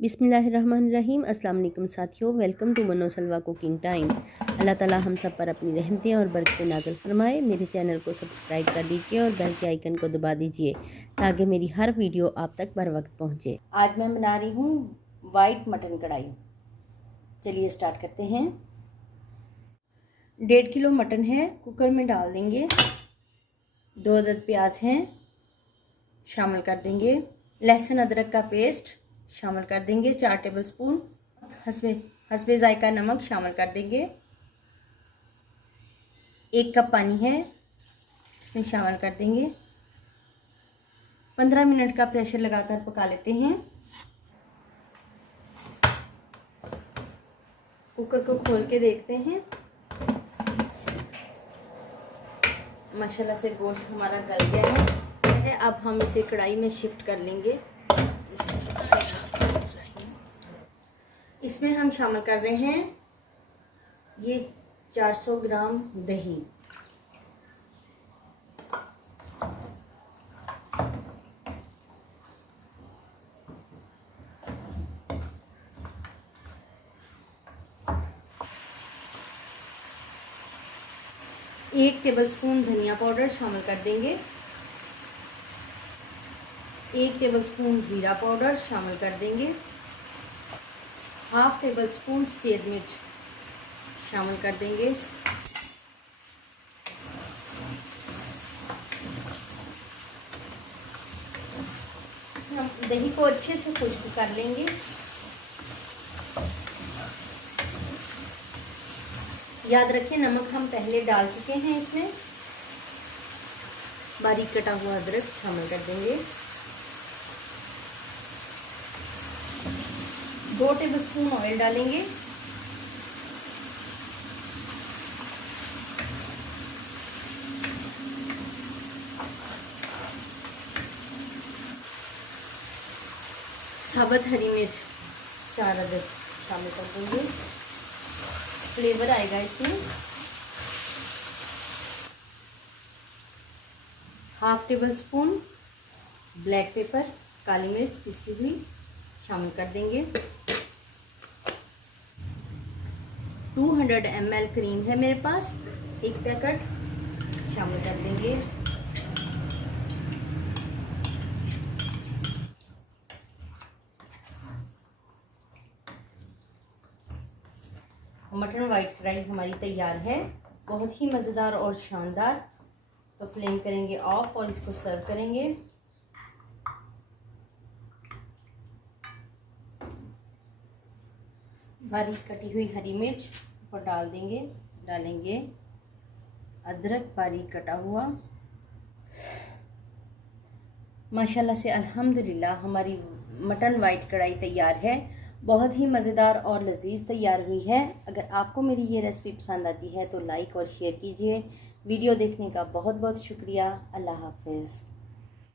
बिस्मिल्लाहिर्रहमानिर्रहीम। अस्सलाम वालेकुम साथियों, वेलकम टू मनो सलवा कुकिंग टाइम। अल्लाह ताला हम सब पर अपनी रहमतें और बरकतें नाज़िल फरमाए। मेरे चैनल को सब्सक्राइब कर लीजिए और बेल के आइकन को दबा दीजिए ताकि मेरी हर वीडियो आप तक बर वक्त पहुँचे। आज मैं बना रही हूँ वाइट मटन कढ़ाई। चलिए स्टार्ट करते हैं। 1.5 किलो मटन है, कुकर में डाल देंगे। 2 अदद प्याज हैं, शामिल कर देंगे। लहसुन अदरक का पेस्ट शामिल कर देंगे। 4 टेबलस्पून हस्बे जायका नमक शामिल कर देंगे। 1 कप पानी है, इसमें शामिल कर देंगे। 15 मिनट का प्रेशर लगाकर पका लेते हैं। कुकर को खोल के देखते हैं। माशाल्लाह से गोश्त हमारा गल गया है। अब हम इसे कढ़ाई में शिफ्ट कर लेंगे। इसमें हम शामिल कर रहे हैं ये 400 ग्राम दही। एक टेबलस्पून धनिया पाउडर शामिल कर देंगे। 1 टेबलस्पून ज़ीरा पाउडर शामिल कर देंगे। हाफ टेबल स्पून सफ़ेद मिर्च शामिल कर देंगे। हम दही को अच्छे से खुश्क कर लेंगे। याद रखें नमक हम पहले डाल चुके हैं। इसमें बारीक कटा हुआ अदरक शामिल कर देंगे। 2 टेबलस्पून ऑयल डालेंगे। साबुत हरी मिर्च 4 अदद शामिल कर देंगे, फ्लेवर आएगा इसमें। Half tablespoon black pepper काली मिर्च पिसी हुई शामिल कर देंगे। 200 ml क्रीम है मेरे पास, 1 पैकेट शामिल कर देंगे। मटन वाइट कढ़ाई हमारी तैयार है, बहुत ही मज़ेदार और शानदार। तो फ्लेम करेंगे ऑफ और इसको सर्व करेंगे। बारीक कटी हुई हरी मिर्च ऊपर डालेंगे अदरक बारीक कटा हुआ। माशाल्लाह से अल्हम्दुलिल्लाह हमारी मटन वाइट कढ़ाई तैयार है, बहुत ही मज़ेदार और लजीज तैयार हुई है। अगर आपको मेरी ये रेसिपी पसंद आती है तो लाइक और शेयर कीजिए। वीडियो देखने का बहुत बहुत शुक्रिया। अल्लाह हाफिज़।